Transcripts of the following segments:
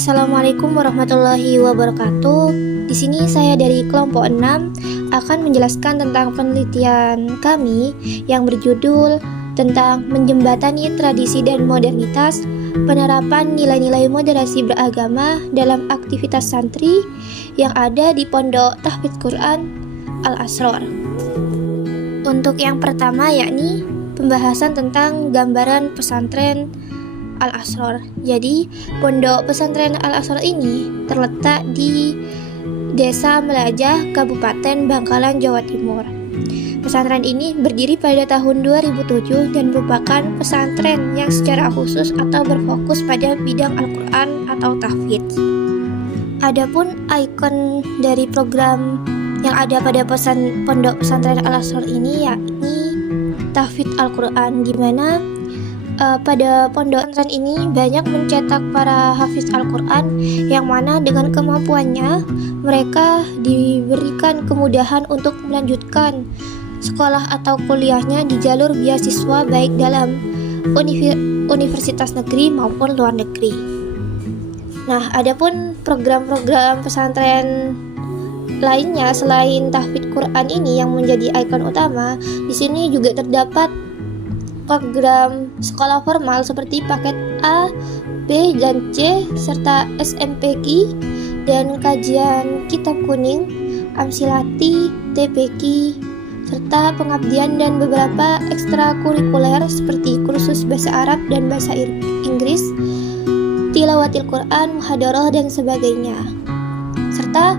Assalamualaikum warahmatullahi wabarakatuh. Di sini saya dari kelompok 6 akan menjelaskan tentang penelitian kami yang berjudul tentang menjembatani tradisi dan modernitas, penerapan nilai-nilai moderasi beragama dalam aktivitas santri yang ada di Pondok Tahfidz Quran Al-Asror. Untuk yang pertama yakni pembahasan tentang gambaran pesantren Al-Asror. Jadi, Pondok Pesantren Al-Asror ini terletak di Desa Melajah, Kabupaten Bangkalan, Jawa Timur. Pesantren ini berdiri pada tahun 2007 dan merupakan pesantren yang secara khusus atau berfokus pada bidang Al-Quran atau tahfidz. Adapun ikon dari program yang ada pada Pondok Pesantren Al-Asror ini yakni tahfidz Al-Quran, di mana pada pondok pesantren ini banyak mencetak para hafiz Al-Quran yang mana dengan kemampuannya mereka diberikan kemudahan untuk melanjutkan sekolah atau kuliahnya di jalur beasiswa baik dalam universitas negeri maupun luar negeri. Nah, adapun program-program pesantren lainnya selain tahfidz Quran ini yang menjadi ikon utama, di sini juga terdapat program sekolah formal seperti paket A, B, dan C, serta SMPQ dan kajian kitab kuning, Amsilati, TPQ, serta pengabdian dan beberapa ekstrakurikuler seperti kursus bahasa Arab dan bahasa Inggris, tilawatil Quran, muhadharah, dan sebagainya. Serta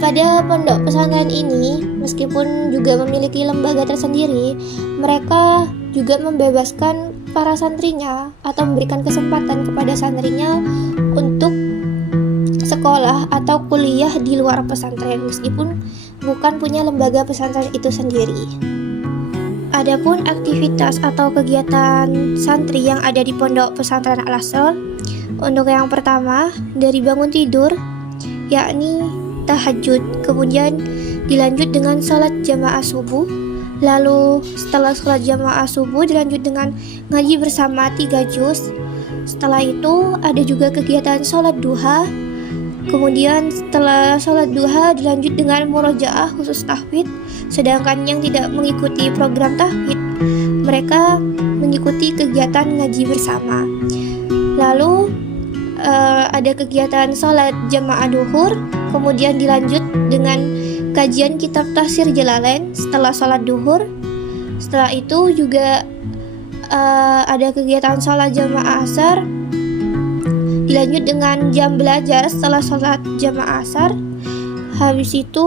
pada pondok pesantren ini, meskipun juga memiliki lembaga tersendiri, mereka juga membebaskan para santrinya atau memberikan kesempatan kepada santrinya untuk sekolah atau kuliah di luar pesantren meskipun bukan punya lembaga pesantren itu sendiri. Adapun aktivitas atau kegiatan santri yang ada di Pondok Pesantren Al-Asror, untuk yang pertama dari bangun tidur yakni tahajud, kemudian dilanjut dengan sholat jamaah subuh. Lalu setelah sholat jamaah subuh dilanjut dengan ngaji bersama 3 juz. Setelah itu ada juga kegiatan sholat duha. Kemudian setelah sholat duha dilanjut dengan murojaah khusus tahfidz. Sedangkan yang tidak mengikuti program tahfidz, mereka mengikuti kegiatan ngaji bersama. Lalu ada kegiatan sholat jamaah duhur. Kemudian dilanjut dengan kajian kitab Tafsir Jalalain setelah sholat duhur. Setelah itu juga ada kegiatan sholat jamaah asar, dilanjut dengan jam belajar setelah sholat jamaah asar. Habis itu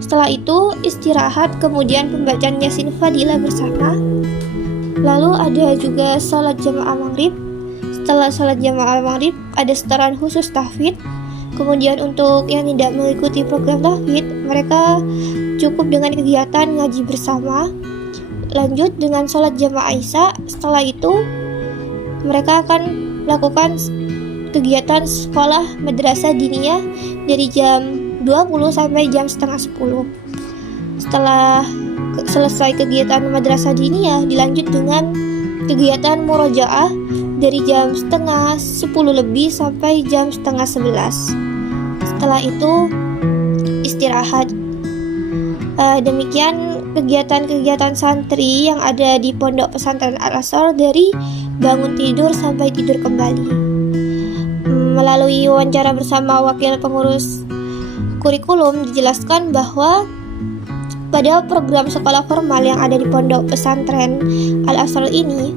setelah itu istirahat, kemudian pembacaan Yasin Fadilah bersama. Lalu ada juga sholat jamaah maghrib. Setelah sholat jamaah maghrib ada setoran khusus tahfidz. Kemudian untuk yang tidak mengikuti program tahfidz, mereka cukup dengan kegiatan ngaji bersama. Lanjut dengan sholat jamaah isya. Setelah itu mereka akan melakukan kegiatan sekolah madrasah diniyah dari jam 20 sampai jam setengah 10. Setelah selesai kegiatan madrasah diniyah, dilanjut dengan kegiatan murojaah dari jam setengah 10 lebih sampai jam setengah 11. Setelah itu istirahat. Demikian kegiatan-kegiatan santri yang ada di Pondok Pesantren Al-Asror dari bangun tidur sampai tidur kembali. Melalui wawancara bersama wakil pengurus kurikulum dijelaskan bahwa pada program sekolah formal yang ada di Pondok Pesantren Al-Asror ini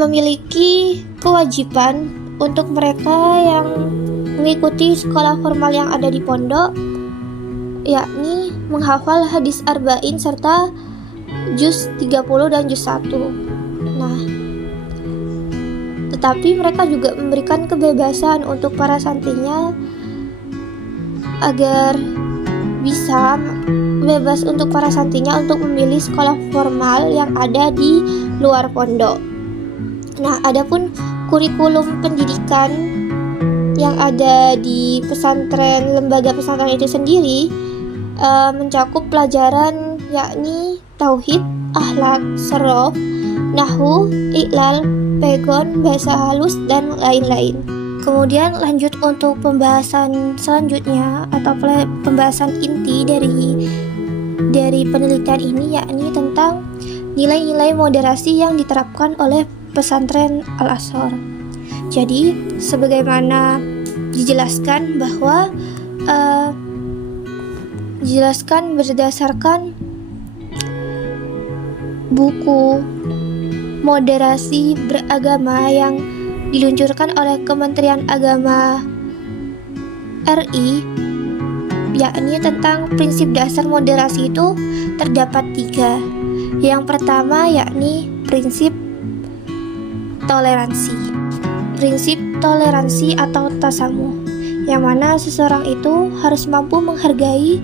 memiliki kewajiban untuk mereka yang mengikuti sekolah formal yang ada di pondok, yakni menghafal hadis arba'in serta juz 30 dan juz 1. Nah, tetapi mereka juga memberikan kebebasan untuk para santrinya agar bisa bebas untuk para santrinya untuk memilih sekolah formal yang ada di luar pondok. Nah, adapun kurikulum pendidikan yang ada di pesantren, lembaga pesantren itu sendiri mencakup pelajaran yakni tauhid, akhlak, sorof, nahwu, iklal, pegon, bahasa halus, dan lain-lain. Kemudian lanjut untuk pembahasan selanjutnya atau pembahasan inti dari penelitian ini, yakni tentang nilai-nilai moderasi yang diterapkan oleh pesantren Al-Azhar. Jadi sebagaimana dijelaskan bahwa dijelaskan berdasarkan buku moderasi beragama yang diluncurkan oleh Kementerian Agama RI, yakni tentang prinsip dasar moderasi itu terdapat 3. Yang pertama yakni prinsip toleransi. Prinsip toleransi atau tasamuh, yang mana seseorang itu harus mampu menghargai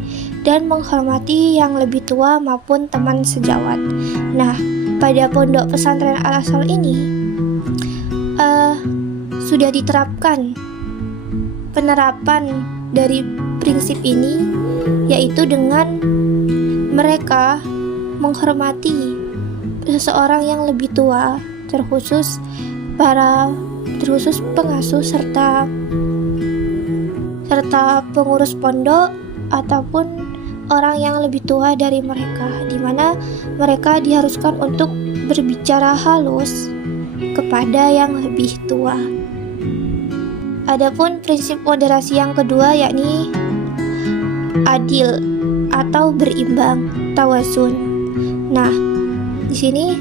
dan menghormati yang lebih tua maupun teman sejawat. Nah, pada pondok pesantren Al-Azhar ini sudah diterapkan penerapan dari prinsip ini, yaitu dengan mereka menghormati seseorang yang lebih tua, terkhusus pengasuh serta pengurus pondok ataupun orang yang lebih tua dari mereka, di mana mereka diharuskan untuk berbicara halus kepada yang lebih tua. Adapun prinsip moderasi yang kedua yakni adil atau berimbang, tawazun. Nah, di sini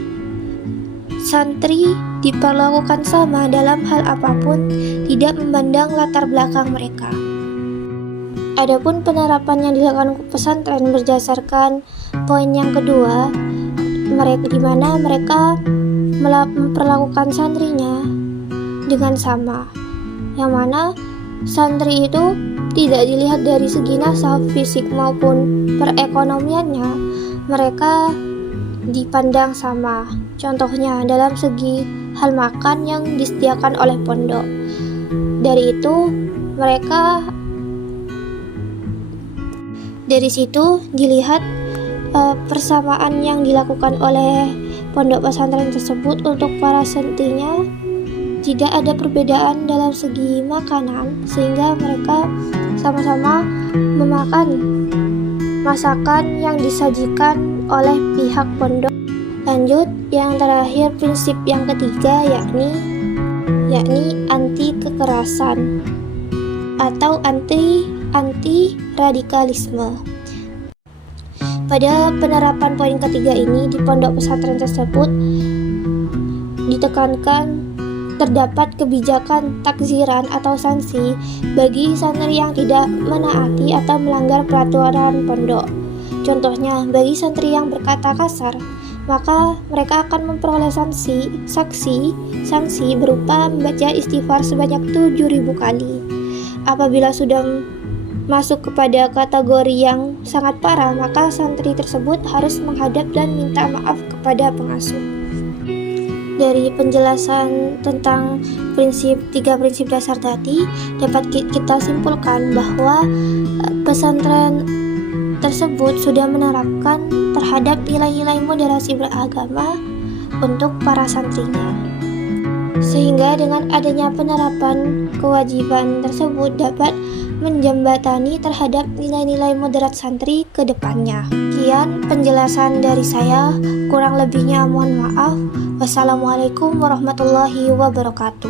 santri diperlakukan sama dalam hal apapun, tidak memandang latar belakang mereka. Adapun penerapan yang dilakukan pesantren berdasarkan poin yang kedua, di mana mereka memperlakukan santrinya dengan sama, yang mana santri itu tidak dilihat dari segi nasab, fisik maupun perekonomiannya, mereka dipandang sama. Contohnya dalam segi hal makan yang disediakan oleh pondok. Dari situ dilihat persamaan yang dilakukan oleh pondok pesantren tersebut untuk para santrinya. Tidak ada perbedaan dalam segi makanan, sehingga mereka sama-sama memakan masakan yang disajikan oleh pihak pondok. Lanjut, yang terakhir prinsip yang ketiga yakni anti kekerasan atau anti radikalisme. Pada penerapan poin ketiga ini di pondok pesantren tersebut ditekankan terdapat kebijakan takziran atau sanksi bagi santri yang tidak menaati atau melanggar peraturan pondok. Contohnya, bagi santri yang berkata kasar, maka mereka akan memperoleh sanksi berupa membaca istighfar sebanyak 7.000 kali. Apabila sudah masuk kepada kategori yang sangat parah, maka santri tersebut harus menghadap dan minta maaf kepada pengasuh. Dari penjelasan tentang tiga prinsip dasar tadi, dapat kita simpulkan bahwa pesantren tersebut sudah menerapkan terhadap nilai-nilai moderasi beragama untuk para santrinya. Sehingga dengan adanya penerapan kewajiban tersebut dapat menjembatani terhadap nilai-nilai moderat santri ke depannya. Sekian penjelasan dari saya, kurang lebihnya mohon maaf. Wassalamualaikum warahmatullahi wabarakatuh.